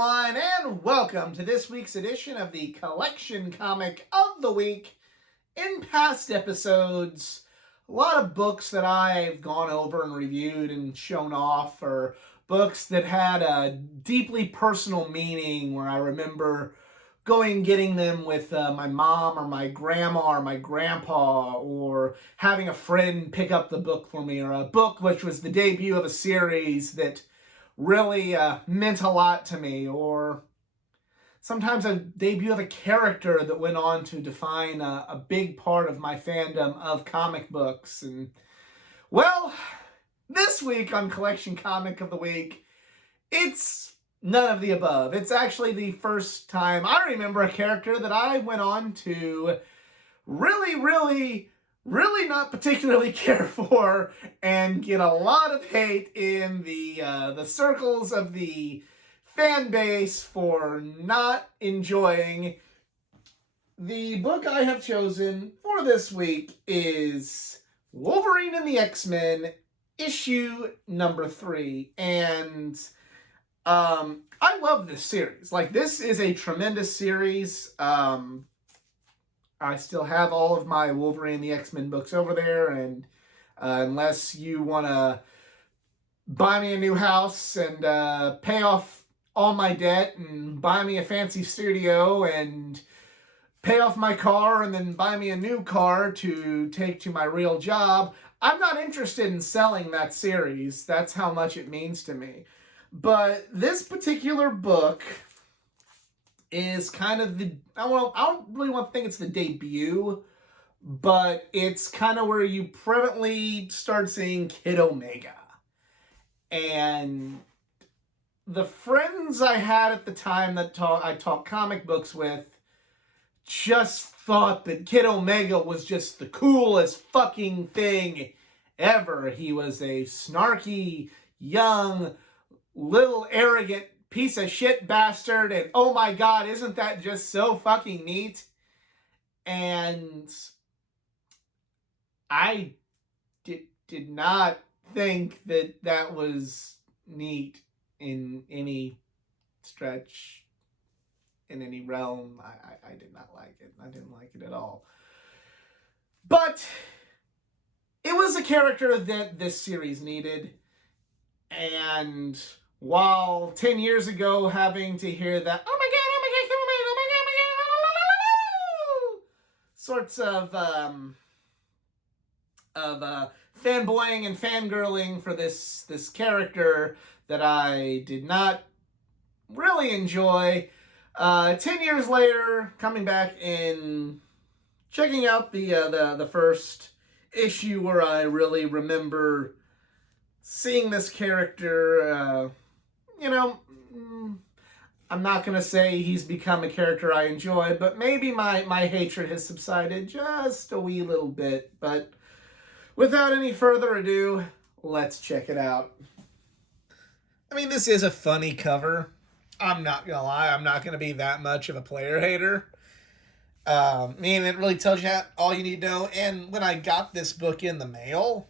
everyone, and welcome to this week's edition of the Collection Comic of the Week. In past episodes, a lot of books that I've gone over and reviewed and shown off are books that had a deeply personal meaning where I remember going and getting them with my mom or my grandma or my grandpa, or having a friend pick up the book for me, or a book which was the debut of a series that really meant a lot to me, or sometimes a debut of a character that went on to define a big part of my fandom of comic books. And, well, this week on Collection Comic of the Week, it's none of the above. It's actually the first time I remember a character that I went on to really not particularly care for and get a lot of hate in the circles of the fan base for not enjoying. The book I have chosen for this week is Wolverine and the X-Men, issue number 3. And I love this series. Like, this is a tremendous series. I still have all of my Wolverine and the X-Men books over there, and unless you want to buy me a new house and pay off all my debt and buy me a fancy studio and pay off my car and then buy me a new car to take to my real job, I'm not interested in selling that series. That's how much it means to me. But this particular book is kind of I don't really want to think it's the debut, but it's kind of where you prevalently start seeing Kid Omega. And the friends I had at the time that I talked comic books with just thought that Kid Omega was just the coolest fucking thing ever. He was a snarky, young, little arrogant piece of shit bastard, and oh my god, isn't that just so fucking neat? And I did not think that was neat in any stretch, in any realm. I did not like it. I didn't like it at all. But it was a character that this series needed, and while 10 years ago having to hear that, oh my god, sorts of fanboying and fangirling for this character that I did not really enjoy, 10 years later, coming back and checking out the first issue where I really remember seeing this character, I'm not going to say he's become a character I enjoy, but maybe my hatred has subsided just a wee little bit. But without any further ado, let's check it out. I mean, this is a funny cover. I'm not going to lie, I'm not going to be that much of a player hater. It really tells you all you need to know. And when I got this book in the mail,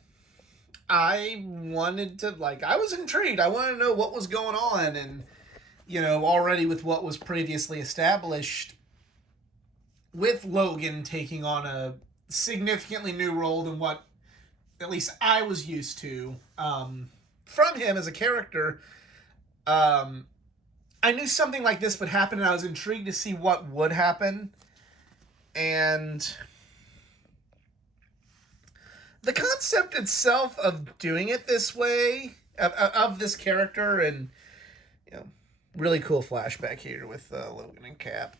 I wanted to, I was intrigued. I wanted to know what was going on. And, already with what was previously established, with Logan taking on a significantly new role than what at least I was used to from him as a character, I knew something like this would happen, and I was intrigued to see what would happen. And the concept itself of doing it this way, of this character, and really cool flashback here with Logan and Cap.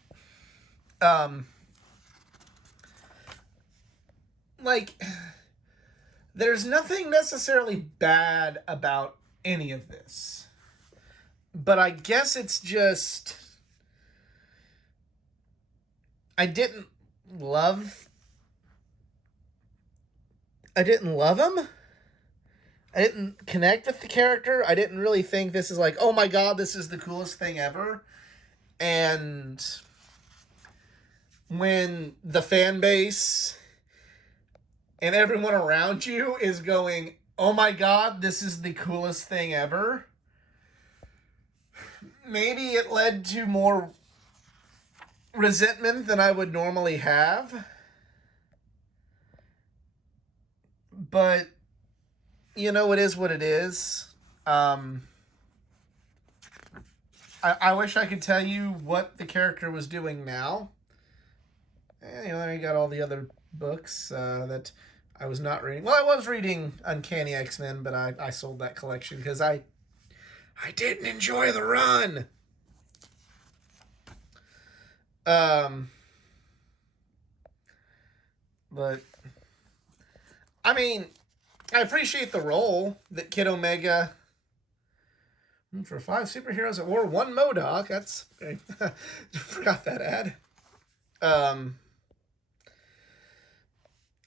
There's nothing necessarily bad about any of this, but I guess it's just I didn't love him. I didn't connect with the character. I didn't really think this is oh my god, this is the coolest thing ever. And when the fan base and everyone around you is going, oh my god, this is the coolest thing ever, maybe it led to more resentment than I would normally have. But, you know, it is what it is. I wish I could tell you what the character was doing now. And, you know, I got all the other books that I was not reading. Well, I was reading Uncanny X-Men, but I sold that collection because I didn't enjoy the run. But, I mean, I appreciate the role that Kid Omega, for 5 superheroes or 1 MODOK, that's, forgot that ad.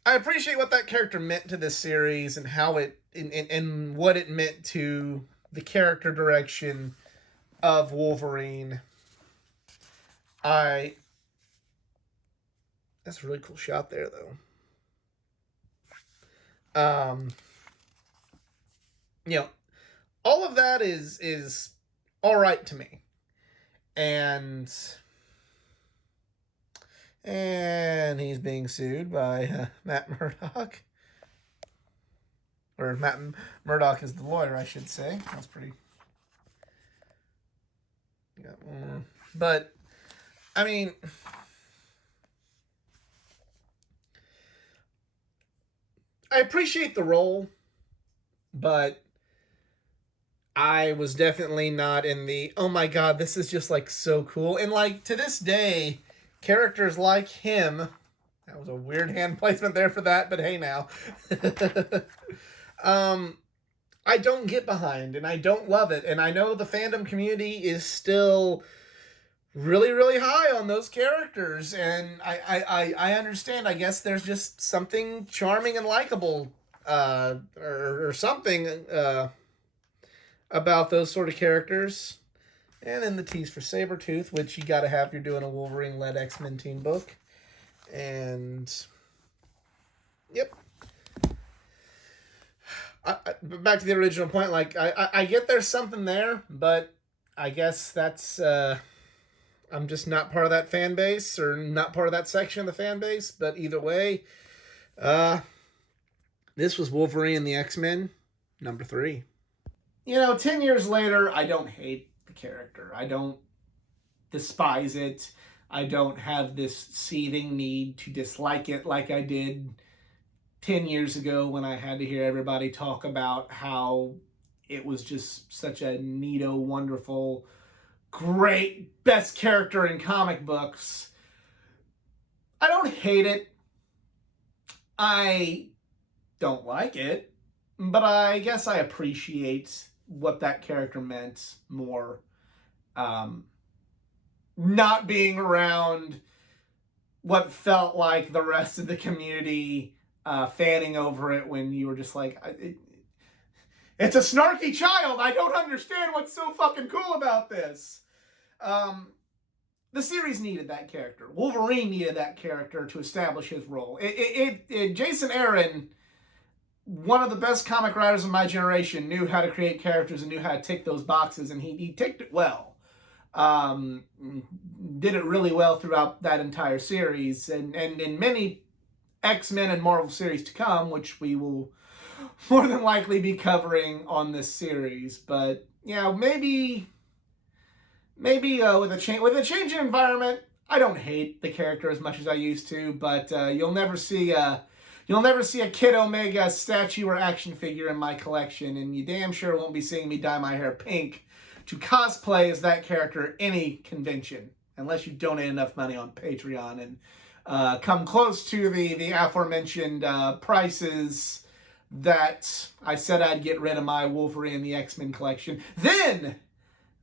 I appreciate what that character meant to this series and how it, and what it meant to the character direction of Wolverine. That's a really cool shot there, though. You know, all of that is all right to me. And he's being sued by Matt Murdock. Or Matt Murdock is the lawyer, I should say. That's pretty... Yeah. But, I mean... I appreciate the role, but I was definitely not in the, oh my god, this is just, like, so cool. And, like, to this day, characters like him, that was a weird hand placement there for that, but hey now. I don't get behind, and I don't love it, and I know the fandom community is still really, really high on those characters, and I understand. I guess there's just something charming and likable, or something, about those sort of characters. And then the tease for Sabretooth, which you gotta have if you're doing a Wolverine-led X-Men team book. And, yep. Back to the original point, like, I get there's something there, but I guess that's, I'm just not part of that fan base, or not part of that section of the fan base, but either way, this was Wolverine and the X-Men, number 3. You know, 10 years later, I don't hate the character. I don't despise it. I don't have this seething need to dislike it like I did 10 years ago when I had to hear everybody talk about how it was just such a neato, wonderful, great, best character in comic books. I don't hate it. I don't like it. But I guess I appreciate what that character meant more. Not being around what felt like the rest of the community fanning over it when you were just like, it's a snarky child. I don't understand what's so fucking cool about this. The series needed that character. Wolverine needed that character to establish his role. Jason Aaron, one of the best comic writers of my generation, knew how to create characters and knew how to tick those boxes, and he ticked it well. Did it really well throughout that entire series, and in many X-Men and Marvel series to come, which we will more than likely be covering on this series. But yeah, maybe with a change in environment, I don't hate the character as much as I used to. But you'll never see a Kid Omega statue or action figure in my collection, and you damn sure won't be seeing me dye my hair pink to cosplay as that character at any convention, unless you donate enough money on Patreon and come close to the aforementioned prices that I said I'd get rid of my Wolverine and the X-Men collection. Then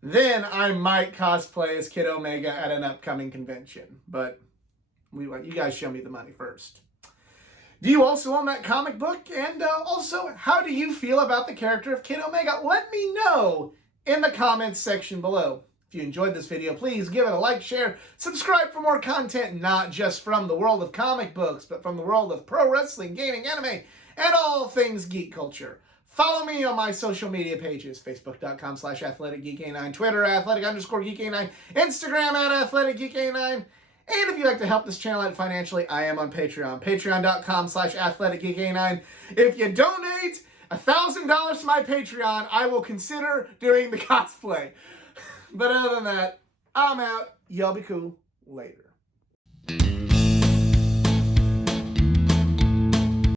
I might cosplay as Kid Omega at an upcoming convention. But you guys show me the money first. Do you also own that comic book? And also, how do you feel about the character of Kid Omega? Let me know in the comments section below. If you enjoyed this video, please give it a like, share, subscribe for more content, not just from the world of comic books, but from the world of pro wrestling, gaming, anime, and all things geek culture. Follow me on my social media pages, facebook.com/athleticgeekA9, Twitter @athletic_geekA9, Instagram @athleticgeekA9. And if you'd like to help this channel out financially, I am on Patreon, patreon.com/athleticgeekA9. If you donate $1,000 to my Patreon, I will consider doing the cosplay. But other than that, I'm out. Y'all be cool. Later.